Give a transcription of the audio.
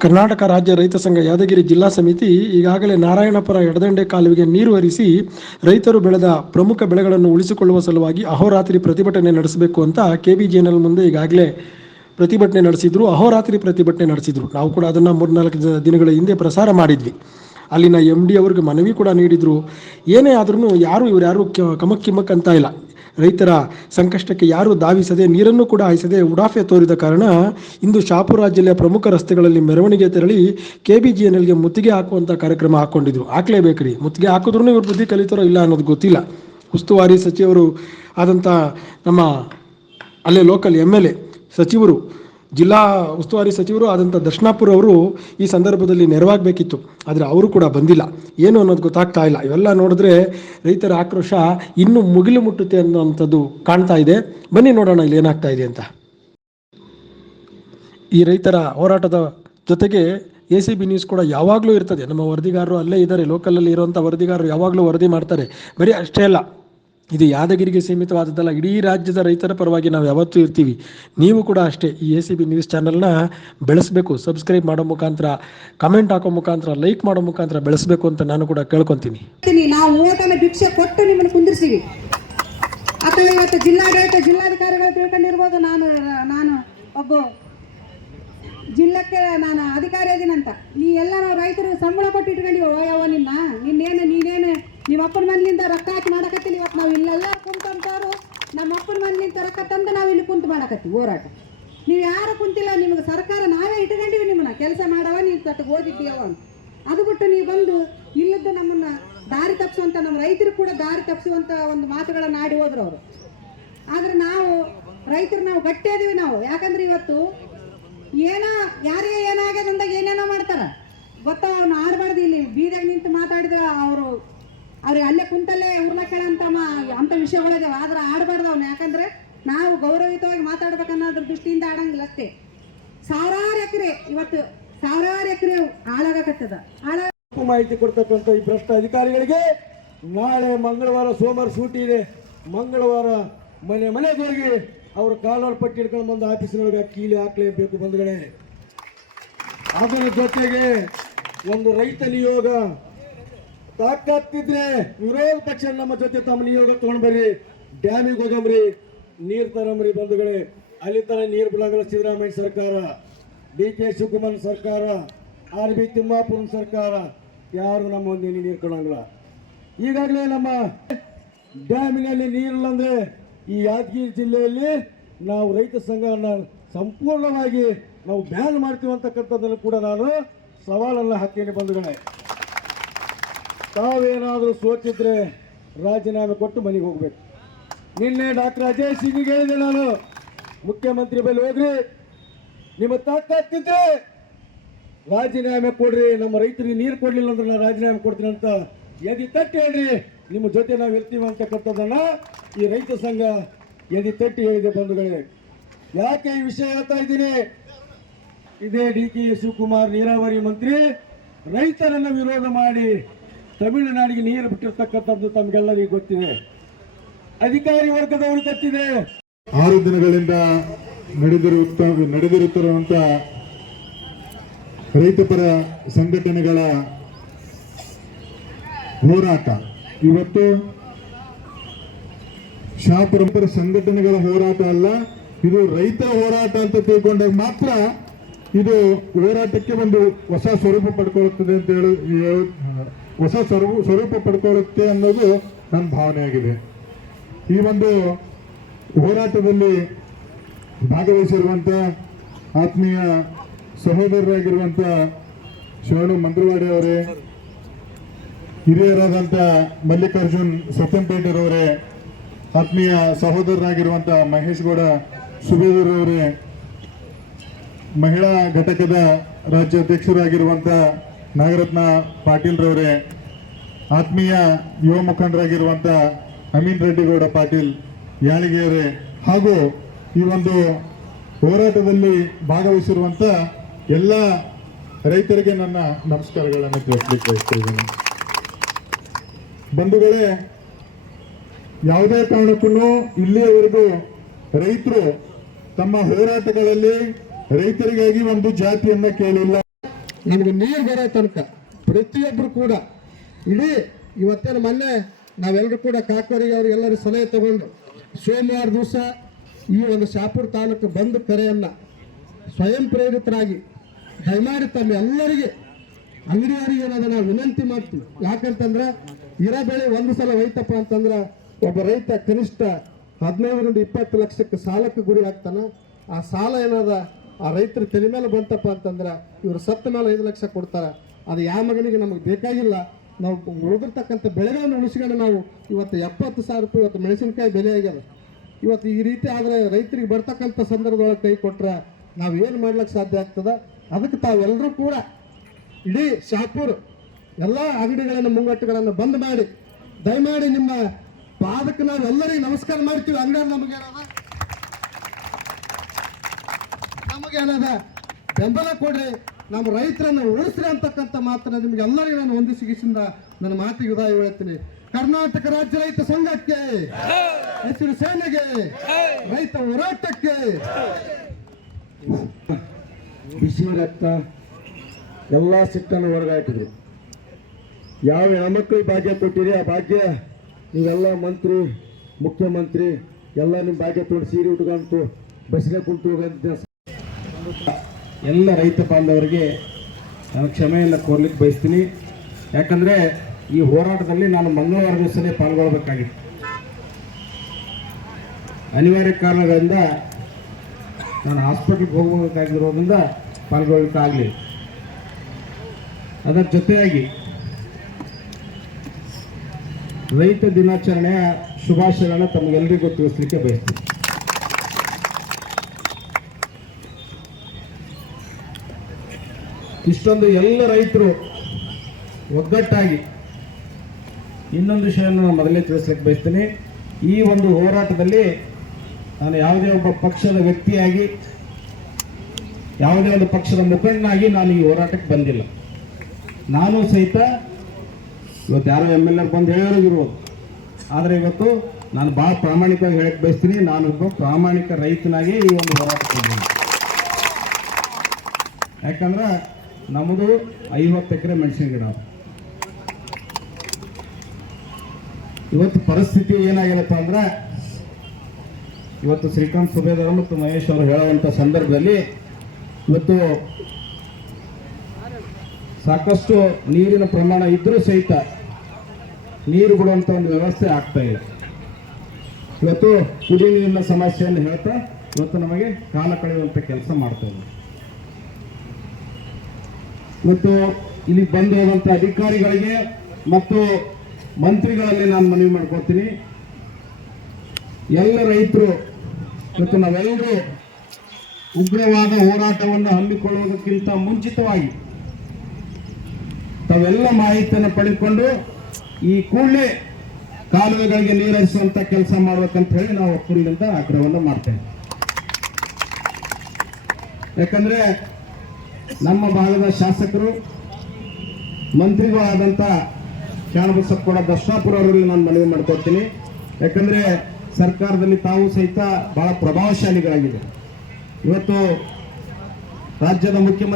ಕರ್ನಾಟಕ ರಾಜ್ಯ ರೈತ ಸಂಘ ಯಾದಗಿರಿ ಜಿಲ್ಲಾ ಸಮಿತಿ ಈಗಾಗಲೇ ನಾರಾಯಣಪುರ ಎಡದಂಡೆ ಕಾಲುವೆಗೆ ನೀರು ಹರಿಸಿ ರೈತರು ಬೆಳೆದ ಪ್ರಮುಖ ಬೆಳೆಗಳನ್ನು ಉಳಿಸಿಕೊಳ್ಳುವ ಸಲುವಾಗಿ ಅಹೋರಾತ್ರಿ ಪ್ರತಿಭಟನೆ ನಡೆಸಬೇಕು ಅಂತ ಕೆ ಬಿ ಎಲ್ ಮುಂದೆ ಈಗಾಗಲೇ ಪ್ರತಿಭಟನೆ ನಡೆಸಿದ್ರು. ಅಹೋರಾತ್ರಿ ಪ್ರತಿಭಟನೆ ನಡೆಸಿದ್ರು. ನಾವು ಕೂಡ ಅದನ್ನು ಮೂರ್ನಾಲ್ಕು ದಿನಗಳ ಹಿಂದೆ ಪ್ರಸಾರ ಮಾಡಿದ್ವಿ. ಅಲ್ಲಿನ ಎಂ ಡಿ ಅವ್ರಿಗೆ ಮನವಿ ಕೂಡ ನೀಡಿದ್ರು. ಏನೇ ಆದ್ರೂ ಯಾರು ಇವ್ರು ಯಾರು ಕಮಕ್ ಕಿಮ್ಮಕ್ ಅಂತ ಇಲ್ಲ. ರೈತರ ಸಂಕಷ್ಟಕ್ಕೆ ಯಾರು ಧಾವಿಸದೆ ನೀರನ್ನು ಕೂಡ ಹಾಯಿಸದೆ ಉಡಾಫೆ ತೋರಿದ ಕಾರಣ ಇಂದು ಶಾಪುರ ಜಿಲ್ಲೆಯ ಪ್ರಮುಖ ರಸ್ತೆಗಳಲ್ಲಿ ಮೆರವಣಿಗೆ ತೆರಳಿ ಕೆ ಬಿ ಜಿ ಎನ್ ಎಲ್ಗೆ ಮುತ್ತಿಗೆ ಹಾಕುವಂಥ ಕಾರ್ಯಕ್ರಮ ಹಾಕ್ಕೊಂಡಿದ್ರು ಹಾಕ್ಲೇಬೇಕ್ರಿ. ಮುತ್ತಿಗೆ ಹಾಕಿದ್ರು ಇವ್ರು ಬುದ್ಧಿ ಕಲಿತಾರೋ ಇಲ್ಲ ಅನ್ನೋದು ಗೊತ್ತಿಲ್ಲ. ಉಸ್ತುವಾರಿ ಸಚಿವರು ಆದಂಥ ನಮ್ಮ ಅಲ್ಲೇ ಲೋಕಲ್ ಎಂ ಎಲ್ ಎ ಸಚಿವರು ಜಿಲ್ಲಾ ಉಸ್ತುವಾರಿ ಸಚಿವರು ಆದಂಥ ದರ್ಶನಾಪುರ ಅವರು ಈ ಸಂದರ್ಭದಲ್ಲಿ ನೆರವಾಗಬೇಕಿತ್ತು. ಆದರೆ ಅವರು ಕೂಡ ಬಂದಿಲ್ಲ. ಏನು ಅನ್ನೋದು ಗೊತ್ತಾಗ್ತಾ ಇಲ್ಲ. ಇವೆಲ್ಲ ನೋಡಿದ್ರೆ ರೈತರ ಆಕ್ರೋಶ ಇನ್ನೂ ಮುಗಿಲು ಮುಟ್ಟುತ್ತೆ ಅನ್ನೋಂಥದ್ದು ಕಾಣ್ತಾ ಇದೆ. ಬನ್ನಿ ನೋಡೋಣ ಇಲ್ಲಿ ಏನಾಗ್ತಾ ಇದೆ ಅಂತ. ಈ ರೈತರ ಹೋರಾಟದ ಜೊತೆಗೆ ಎ ಸಿ ಬಿ ನ್ಯೂಸ್ ಕೂಡ ಯಾವಾಗಲೂ ಇರ್ತದೆ. ನಮ್ಮ ವರದಿಗಾರರು ಅಲ್ಲೇ ಇದ್ದಾರೆ. ಲೋಕಲಲ್ಲಿ ಇರುವಂಥ ವರದಿಗಾರರು ಯಾವಾಗಲೂ ವರದಿ ಮಾಡ್ತಾರೆ. ಬರೀ ಅಷ್ಟೇ ಅಲ್ಲ. ಇದು ಯಾದಗಿರಿಗೆ ಸೀಮಿತವಾದದ್ದಲ್ಲ, ಇಡೀ ರಾಜ್ಯದ ರೈತರ ಪರವಾಗಿ ನಾವು ಯಾವತ್ತೂ ಇರ್ತೀವಿ. ನೀವು ಕೂಡ ಅಷ್ಟೇ ಈ ಎ ಸಿ ಬಿ ನ್ಯೂಸ್ ಚಾನಲ್ನ ಬೆಳೆಸಬೇಕು ಸಬ್ಸ್ಕ್ರೈಬ್ ಮಾಡೋ ಮುಖಾಂತರ ಕಮೆಂಟ್ ಹಾಕೋ ಮುಖಾಂತರ ಲೈಕ್ ಮಾಡೋ ಮುಖಾಂತರ ಬೆಳೆಸಬೇಕು ಅಂತ ನಾನು ಕೂಡ ಕೇಳ್ಕೊತೀನಿ. ನಾವು ಓಟನ ಭಿಕ್ಷೆ ಕೊಟ್ಟು ನಿಮ್ಮನ್ನು ಕುಂದಿರ್ಸಿವಿ. ಅಥವಾ ಇವತ್ತು ಜಿಲ್ಲಾಡಳಿತ, ಜಿಲ್ಲಾಧಿಕಾರಿಗಳು ತಿಳ್ಕೊಂಡಿರ್ಬೋದು, ನಾನು ನಾನು ಒಬ್ಬ ಜಿಲ್ಲಕ್ಕೆ ನಾನು ಅಧಿಕಾರಿ ಅದೀನಂತ ನೀ ಎಲ್ಲ ರೈತರು ಸಂಬಳ ಕೊಟ್ಟು ಇಟ್ಕೊಂಡಿವ ಯಾವ ನಿನ್ನ, ನಿನ್ನೇನು, ನೀನೇನು ನಿಮ್ಮ ಅಪ್ಪನ ಮನೆಯಿಂದ ರೊಕ್ಕ ಹಾಕಿ ಮಾಡಕತ್ತೀನಿ ಇವತ್ತು ನಾವು ಇಲ್ಲೆಲ್ಲ ಕುಂತಂತವ್ರು ನಮ್ಮ ಅಪ್ಪನ ಮನೆ ರೊಕ್ಕ ತಂದು ನಾವು ಇಲ್ಲಿ ಕುಂತು ಮಾಡಕತ್ತೀವಿ, ಹೋರಾಟ. ನೀವು ಯಾರು ಕುಂತಿಲ್ಲ, ನಿಮಗೆ ಸರ್ಕಾರ ನಾವೇ ಇಟ್ಕೊಂಡಿವಿ ನಿಮ್ಮನ್ನ. ಕೆಲಸ ಮಾಡವ, ನೀವು ತಟ್ಟು ಓದಿದ್ದೀಯವ ಅದು ಬಿಟ್ಟು ನೀವು ಬಂದು ಇಲ್ಲದ ನಮ್ಮನ್ನ ದಾರಿ ತಪ್ಪಿಸುವಂತ ನಮ್ಮ ರೈತರು ಕೂಡ ದಾರಿ ತಪ್ಪಿಸುವಂತ ಒಂದು ಮಾತುಗಳನ್ನ ಆಡಿ ಹೋದ್ರು ಅವರು. ಆದ್ರೆ ನಾವು ರೈತರು, ನಾವು ಗಟ್ಟಿ ಅದೀವಿ ನಾವು. ಯಾಕಂದ್ರೆ ಇವತ್ತು ಏನೋ ಯಾರಿಗೆ ಏನಾಗ್ಯದ ಅಂದಾಗ ಏನೇನೋ ಮಾಡ್ತಾರೆ. ಗೊತ್ತ ಅವನು ಆಡಬಾರ್ದು ಇಲ್ಲಿ. ಬೀದಾಗ ನಿಂತು ಮಾತಾಡಿದ್ರೆ ಅವರು ಅವ್ರಿಗೆ ಅಲ್ಲೇ ಕುಂತಲ್ಲೇ ಉರ್ಲ ಅಂತ ಅಂತ ವಿಷಯಗಳಿದಾವೆ ಆದ್ರೆ ಆಡಬಾರ್ದು ಅವ್ನು. ಯಾಕಂದ್ರೆ ನಾವು ಗೌರವಯುತವಾಗಿ ಮಾತಾಡ್ಬೇಕನ್ನೋದ್ರ ದೃಷ್ಟಿಯಿಂದ ಆಡಂಗಿಲ್ಲ ಅಷ್ಟೇ. ಸಾವಿರಾರು ಎಕರೆ, ಇವತ್ತು ಸಾವಿರಾರು ಎಕರೆ ಹಾಳಾಗಕತ್ತದ. ಹಾಳ ಮಾಹಿತಿ ಕೊಡ್ತಕ್ಕಂಥ ಈ ಭ್ರಷ್ಟ ಅಧಿಕಾರಿಗಳಿಗೆ ನಾಳೆ ಮಂಗಳವಾರ ಸೋಮವಾರ ಸೂಟಿ ಇದೆ. ಮಂಗಳವಾರ ಮನೆ ಮನೆ ಹೋಗಿ ಅವರು ಕಾಲರ್ ಪಟ್ಟಿ ಹಿಡ್ಕೊಂಡು ಬಂದು ಆಫೀಸ್ನೊಳಗೆ ಕೀಲಿ ಹಾಕ್ಲೇಬೇಕು ಬಂಧುಗಳೇ. ಅದರ ಜೊತೆಗೆ ಒಂದು ರೈತ ನಿಯೋಗ ತಾಕತ್ತಿದ್ರೆ ವಿರೋಧ ಪಕ್ಷ ನಮ್ಮ ಜೊತೆ ತಮ್ಮ ನಿಯೋಗ ತಗೊಂಡ್ ಬರ್ರಿ. ಡ್ಯಾಮಿಗೆ ಹೋಗಮ್ರಿ. ನೀರ್ ತರಂಬ್ರಿ ಬಂಧುಗಳೇ. ಅಲ್ಲಿ ತರ ನೀರು ಬಿಡಂಗಿಲ್ಲ ಸಿದ್ದರಾಮಯ್ಯ ಸರ್ಕಾರ. ಡಿ ಕೆ ಶಿವಕುಮಾರ್ ಸರ್ಕಾರ. ಆರ್ ಬಿ ತಿಮ್ಮಾಪುರ ಸರ್ಕಾರ. ಯಾರು ನಮ್ಮ ಒಂದು ನೀರು ಕೊಡಂಗಿಲ್ಲ. ಈಗಾಗಲೇ ನಮ್ಮ ಡ್ಯಾಮಿನಲ್ಲಿ ನೀರಿಲ್ಲ ಅಂದ್ರೆ ಈ ಯಾದಗಿರಿ ಜಿಲ್ಲೆಯಲ್ಲಿ ನಾವು ರೈತ ಸಂಘವನ್ನು ಸಂಪೂರ್ಣವಾಗಿ ನಾವು ಬ್ಯಾನ್ ಮಾಡ್ತೀವಂತಕ್ಕಂಥದ್ದನ್ನು ಕೂಡ ನಾನು ಸವಾಲನ್ನು ಹಾಕ್ತೀನಿ ಬಂಧುಗಳೇ. ತಾವೇನಾದರೂ ಸೋತಿದ್ರೆ ರಾಜೀನಾಮೆ ಕೊಟ್ಟು ಮನೆಗೆ ಹೋಗ್ಬೇಕು. ನಿನ್ನೆ ಡಾಕ್ಟರ್ ಅಜಯ್ ಸಿಂಗ್ ಹೇಳಿದೆ ನಾನು. ಮುಖ್ಯಮಂತ್ರಿ ಬಳಿ ಹೋಗ್ರಿ ನಿಮ್ಮ ತಾಕತ್ತಿದ್ರೆ ರಾಜೀನಾಮೆ ಕೊಡ್ರಿ, ನಮ್ಮ ರೈತರಿಗೆ ನೀರು ಕೊಡ್ಲಿಲ್ಲ ಅಂದ್ರೆ ನಾನು ರಾಜೀನಾಮೆ ಕೊಡ್ತೀನಿ ಅಂತ ಎದಿ ತಟ್ಟಿ ಹೇಳ್ರಿ. ನಿಮ್ಮ ಜೊತೆ ನಾವು ಇರ್ತೀವಿ ಅಂತಕ್ಕಂಥದ್ದನ್ನ ಈ ರೈತ ಸಂಘ ಎದಿ ತಟ್ಟಿ ಹೇಳಿದೆ ಬಂಧುಗಳೇ. ಯಾಕೆ ಈ ವಿಷಯ ಹೇಳ್ತಾ ಇದ್ದೀನಿ? ಇದೇ ಡಿ ಕೆ ಶಿವಕುಮಾರ್ ನೀರಾವರಿ ಮಂತ್ರಿ ರೈತರನ್ನ ವಿರೋಧ ಮಾಡಿ ತಮಿಳುನಾಡಿಗೆ ನೀರು ಬಿಟ್ಟಿರ್ತಕ್ಕಂಥದ್ದು ತಮಗೆಲ್ಲರಿಗೂ ಗೊತ್ತಿದೆ. ಅಧಿಕಾರಿ ವರ್ಗದವರು ಗೊತ್ತಿದೆ. ಆರು ದಿನಗಳಿಂದ ನಡೆದಿರುತ್ತ ನಡೆದಿರುತ್ತಿರುವಂತ ರೈತಪರ ಸಂಘಟನೆಗಳ ಹೋರಾಟ. ಇವತ್ತು ಶಾಪರಂಪರ ಸಂಘಟನೆಗಳ ಹೋರಾಟ ಅಲ್ಲ, ಇದು ರೈತರ ಹೋರಾಟ ಅಂತ ತಿಳ್ಕೊಂಡಾಗ ಮಾತ್ರ ಇದು ಹೋರಾಟಕ್ಕೆ ಒಂದು ಹೊಸ ಸ್ವರೂಪ ಪಡ್ಕೊಳ್ಳುತ್ತದೆ ಅಂತ ಹೇಳ- ಹೊಸ ಸ್ವರೂ ಸ್ವರೂಪ ಪಡ್ಕೊಳ್ಳುತ್ತೆ ಅನ್ನೋದು ನನ್ನ ಭಾವನೆಯಾಗಿದೆ. ಈ ಒಂದು ಹೋರಾಟದಲ್ಲಿ ಭಾಗವಹಿಸಿರುವಂಥ ಆತ್ಮೀಯ ಸಹೋದರರಾಗಿರುವಂಥ ಶರಣು ಮಂತ್ರವಾಡಿ ಅವರೇ ಹಿರಿಯರಾದಂಥ ಮಲ್ಲಿಕಾರ್ಜುನ್ ಸತ್ಯಂಪೇಟೆರವರೇ ಆತ್ಮೀಯ ಸಹೋದರರಾಗಿರುವಂಥ ಮಹೇಶ್ ಗೌಡ ಸುಬೇದೂರ್ ಅವರೇ ಮಹಿಳಾ ಘಟಕದ ರಾಜ್ಯ ಅಧ್ಯಕ್ಷರಾಗಿರುವಂಥ ನಾಗರತ್ನ ಪಾಟೀಲ್ ರವರೇ, ಆತ್ಮೀಯ ಯುವ ಮುಖಂಡರಾಗಿರುವಂಥ ಅಮೀನ್ ರೆಡ್ಡಿಗೌಡ ಪಾಟೀಲ್ ಯಾಳಿಗೆಯವರೇ ಹಾಗೂ ಈ ಒಂದು ಹೋರಾಟದಲ್ಲಿ ಭಾಗವಹಿಸಿರುವಂಥ ಎಲ್ಲ ರೈತರಿಗೆ ನನ್ನ ನಮಸ್ಕಾರಗಳನ್ನು ತಿಳಿಸಲಿಕ್ಕೆ ಬಯಸ್ತಿದ್ದೀನಿ. ಬಂಧುಗಳೇ, ಯಾವುದೇ ಕಾರಣಕ್ಕೂ ಇಲ್ಲಿಯವರೆಗೂ ರೈತರು ತಮ್ಮ ಹೋರಾಟಗಳಲ್ಲಿ ರೈತರಿಗಾಗಿ ಒಂದು ಜಾತಿಯನ್ನ ಕೇಳಿಲ್ಲ. ನಮಗೆ ನೀರು ಬರೋ ತನಕ. ಪ್ರತಿಯೊಬ್ಬರು ಕೂಡ. ಇಡೀ ಇವತ್ತೇನು ಮೊನ್ನೆ ನಾವೆಲ್ಲರೂ ಕೂಡ ಕಾಕೋರಿಗೆ ಅವ್ರಿಗೆಲ್ಲರೂ ಸಲಹೆ ತಗೊಂಡು ಸೋಮವಾರ ದಿವಸ ಈ ಒಂದು ಶಾಪುರ ತಾಲೂಕು ಬಂದ್ ಕರೆಯನ್ನು ಸ್ವಯಂ ಪ್ರೇರಿತರಾಗಿ ದಯಮಾಡಿ ತಮ್ಮ ಎಲ್ಲರಿಗೆ ಅಂಗಡಿಯವರಿಗೆ ಏನಾದ್ರೆ ನಾವು ವಿನಂತಿ ಮಾಡ್ತೀವಿ. ಯಾಕಂತಂದ್ರೆ ಇರೋ ಬೆಳೆ ಒಂದು ಸಲ ಹೋಯ್ತಪ್ಪ ಅಂತಂದ್ರೆ ಒಬ್ಬ ರೈತ ಕನಿಷ್ಠ ಹದಿನೈದರಿಂದ ಇಪ್ಪತ್ತು ಲಕ್ಷಕ್ಕೆ ಸಾಲಕ್ಕೆ ಗುರಿ ಆಗ್ತಾನೆ. ಆ ಸಾಲ ಏನದ ಆ ರೈತರ ತಲೆ ಮೇಲೆ ಬಂತಪ್ಪ ಅಂತಂದ್ರೆ ಇವರು ಸತ್ತ ಮೇಲೆ ಐದು ಲಕ್ಷ ಕೊಡ್ತಾರೆ. ಅದು ಯಾವ ಮಗನಿಗೆ ನಮಗೆ ಬೇಕಾಗಿಲ್ಲ. ನಾವು ಉಳಿದಿರ್ತಕ್ಕಂಥ ಬೆಳೆಗಳನ್ನು ಉಳಿಸ್ಕೊಂಡು ನಾವು ಇವತ್ತು ಎಪ್ಪತ್ತು ಸಾವಿರ ರೂಪಾಯಿ ಇವತ್ತು ಮೆಣಸಿನಕಾಯಿ ಬೆಲೆ ಆಗ್ಯದ. ಇವತ್ತು ಈ ರೀತಿ ಆದರೆ ರೈತರಿಗೆ ಬರ್ತಕ್ಕಂಥ ಸಂದರ್ಭದೊಳಗೆ ಕೈ ಕೊಟ್ಟರೆ ನಾವು ಏನು ಮಾಡ್ಲಿಕ್ಕೆ ಸಾಧ್ಯ ಆಗ್ತದ? ಅದಕ್ಕೆ ತಾವೆಲ್ಲರೂ ಕೂಡ ಇಡೀ ಶಾಪೂರ್ ಎಲ್ಲ ಅಂಗಡಿಗಳನ್ನು ಮುಂಗಟ್ಟುಗಳನ್ನು ಬಂದ್ ಮಾಡಿ, ದಯಮಾಡಿ ನಿಮ್ಮ ಪಾದಕ್ಕೆ ನಾವು ಎಲ್ಲರಿಗೂ ನಮಸ್ಕಾರ ಮಾಡ್ತೀವಿ. ಅಂಗಡಿ ನಮಗೇನದ ನಮಗೇನದ ಬೆಂಬಲ ಕೊಡ್ರಿ. ನಮ್ಮ ರೈತರನ್ನು ಉಳಿಸ್ರಿ ಅಂತಕ್ಕಂಥ ಮಾತನ್ನ ನಿಮ್ಗೆಲ್ಲರಿಗೂ ನಾನು ಹೊಂದಿಸಿಗಿಸಿಂದ ನನ್ನ ಮಾತಿಗೆ ಉದಾಯ ಹೇಳ್ತೀನಿ. ಕರ್ನಾಟಕ ರಾಜ್ಯ ರೈತ ಸಂಘಕ್ಕೆ, ಹಸಿರು ಸೇನೆಗೆ, ರೈತ ಹೋರಾಟಕ್ಕೆ. ಬಿಸಿ ರಕ್ತ ಎಲ್ಲ ಸಿಟ್ಟನ್ನು ಹೊರಗಾಕಿದ್ರು. ಯಾವ ಹೆಣ್ಮಕ್ಳಿಗೆ ಭಾಗ್ಯ ಕೊಟ್ಟಿರಿ? ಆ ಭಾಗ್ಯ ನೀವೆಲ್ಲ ಮಂತ್ರಿ, ಮುಖ್ಯಮಂತ್ರಿ, ಎಲ್ಲ ನಿಮ್ಮ ಭಾಗ್ಯ ತೊಗೊಂಡು ಸೀರೆ ಉಟ್ಕೊಂತು ಬಸ್ಸಿಗೆ ಕುಂತು ಹೋಗಂತ ಎಲ್ಲ ರೈತ ಬಾಂಧವರಿಗೆ ನಾನು ಕ್ಷಮೆಯನ್ನು ಕೋರ್ಲಿಕ್ಕೆ ಬಯಸ್ತೀನಿ. ಯಾಕಂದರೆ ಈ ಹೋರಾಟದಲ್ಲಿ ನಾನು ಮಂಗಳವಾರ ದಿವಸನೇ ಪಾಲ್ಗೊಳ್ಬೇಕಾಗಿತ್ತು. ಅನಿವಾರ್ಯ ಕಾರಣಗಳಿಂದ ನಾನು ಹಾಸ್ಪಿಟ್ಲಿಗೆ ಹೋಗಬೇಕಾಗಿರೋದ್ರಿಂದ ಆಗಲಿಲ್ಲ. ಅದರ ಜೊತೆಯಾಗಿ ರೈತ ದಿನಾಚರಣೆಯ ಶುಭಾಶಯಗಳನ್ನು ತಮಗೆಲ್ಲರಿಗೂ ತಿಳಿಸ್ಲಿಕ್ಕೆ ಬಯಸ್ತೀನಿ. ಇಷ್ಟೊಂದು ಎಲ್ಲ ರೈತರು ಒಗ್ಗಟ್ಟಾಗಿ ಇನ್ನೊಂದು ವಿಷಯವನ್ನು ನಾನು ಮೊದಲೇ ತಿಳಿಸ್ಲಿಕ್ಕೆ ಬಯಸ್ತೀನಿ. ಈ ಒಂದು ಹೋರಾಟದಲ್ಲಿ ನಾನು ಯಾವುದೇ ಒಬ್ಬ ಪಕ್ಷದ ವ್ಯಕ್ತಿಯಾಗಿ, ಯಾವುದೇ ಒಂದು ಪಕ್ಷದ ಮುಖಂಡನಾಗಿ ನಾನು ಈ ಹೋರಾಟಕ್ಕೆ ಬಂದಿಲ್ಲ. ನಾನು ಸಹಿತ ಇವತ್ತು ಯಾರೋ ಎಂ ಎಲ್ ಎ ಬಂದು ಹೇಳಿರೋಗಿರ್ಬೋದು ಆದರೆ ಇವತ್ತು ನಾನು ಭಾಳ ಪ್ರಾಮಾಣಿಕವಾಗಿ ಹೇಳಕ್ಕೆ ಬಯಸ್ತೀನಿ. ನಾನು ಒಬ್ಬ ಪ್ರಾಮಾಣಿಕ ರೈತನಾಗಿ ಈ ಒಂದು ಹೋರಾಟಕ್ಕೆ ಬಂದಿದ್ದೀನಿ. ಯಾಕಂದ್ರೆ ನಮ್ಮದು ಐವತ್ತು ಎಕರೆ ಮೆಣಸಿನ ಗಿಡ. ಇವತ್ತು ಪರಿಸ್ಥಿತಿ ಏನಾಗಿರತ್ತ ಅಂದ್ರೆ, ಇವತ್ತು ಶ್ರೀಕಾಂತ್ ಸುಬೇದರ್ ಮತ್ತು ಮಹೇಶ್ ಅವರು ಹೇಳುವಂಥ ಸಂದರ್ಭದಲ್ಲಿ ಇವತ್ತು ಸಾಕಷ್ಟು ನೀರಿನ ಪ್ರಮಾಣ ಇದ್ದರೂ ಸಹಿತ ನೀರು ಬಿಡುವಂಥ ಒಂದು ವ್ಯವಸ್ಥೆ ಆಗ್ತಾ ಇದೆ. ಇವತ್ತು ಕುಡಿ ನೀರಿನ ಸಮಸ್ಯೆಯನ್ನು ಹೇಳ್ತಾ, ಇವತ್ತು ನಮಗೆ ಕಾಲ ಕಳೆಯುವಂಥ ಕೆಲಸ ಮಾಡ್ತಾ ಇದ್ದೀವಿ. ಇವತ್ತು ಇಲ್ಲಿ ಬಂದು ಅಧಿಕಾರಿಗಳಿಗೆ ಮತ್ತು ಮಂತ್ರಿಗಳಲ್ಲಿ ನಾನು ಮನವಿ ಮಾಡ್ಕೊತೀನಿ ಎಲ್ಲ ರೈತರು ಮತ್ತು ನಾವೆಲ್ಲರೂ ಉಗ್ರವಾದ ಹೋರಾಟವನ್ನು ಹಮ್ಮಿಕೊಳ್ಳುವುದಕ್ಕಿಂತ ಮುಂಚಿತವಾಗಿ ತಾವೆಲ್ಲ ಮಾಹಿತಿಯನ್ನು ಪಡೆದುಕೊಂಡು ಈ ಕೂಡಲೇ ಕಾಲುವೆಗಳಿಗೆ ನೀರರಿಸುವಂತ ಕೆಲಸ ಮಾಡ್ಬೇಕಂತ ಹೇಳಿ ನಾವು ಒಕ್ಕೂಲಿನಿಂದ ಆಗ್ರಹವನ್ನು ಮಾಡ್ತೇವೆ. ಯಾಕಂದ್ರೆ ನಮ್ಮ ಭಾಗದ ಶಾಸಕರು, ಮಂತ್ರಿಗಳು ಆದಂತ ಕೂಡ ದರ್ಶನಾಪುರ ಅವರಲ್ಲಿ ನಾನು ಮನವಿ ಮಾಡ್ಕೊಡ್ತೀನಿ ಯಾಕಂದ್ರೆ ಸರ್ಕಾರದಲ್ಲಿ ತಾವು ಸಹಿತ ಬಹಳ ಪ್ರಭಾವಶಾಲಿಗಳಾಗಿದೆ ಇವತ್ತು ರಾಜ್ಯದ ಮುಖ್ಯಮಂತ್ರಿ